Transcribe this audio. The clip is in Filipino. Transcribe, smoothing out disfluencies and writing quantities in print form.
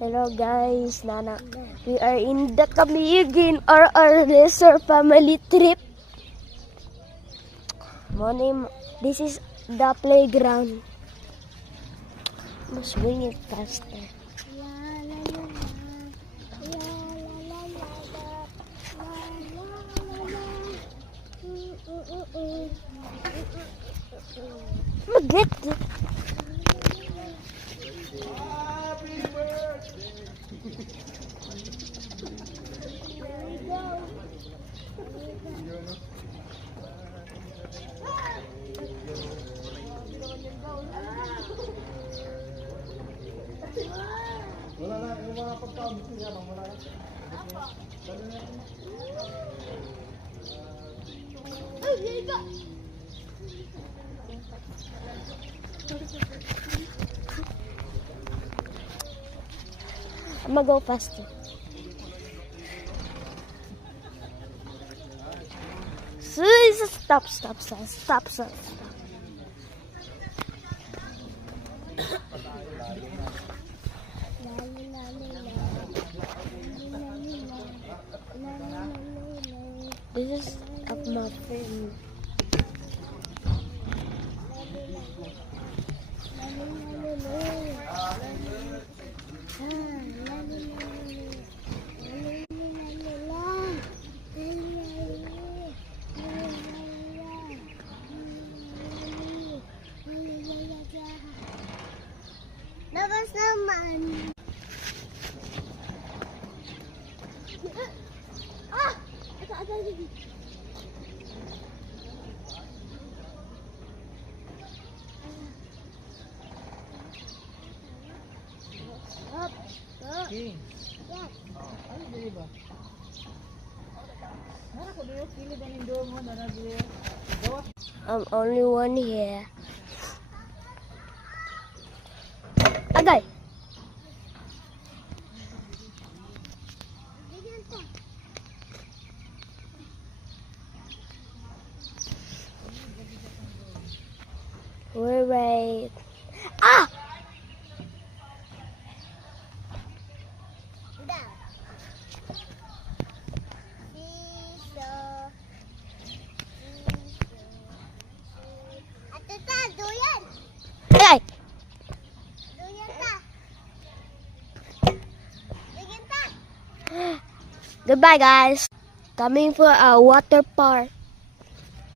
Hello guys, we are in the Camiguin RR Resort family trip. This is the playground. Must bring it faster. Magnet. Wala na, yung mga pagkaon dito niya, wala na. I'm gonna go faster. Stop. This is a muffin. Labas naman. King. Yes. Ano dili ba? Nara ko dili pili ba ning domo na dili. Gawas. I'm only one here. Agay. Wait. Ah! Agay. Goodbye guys. Coming for a water park.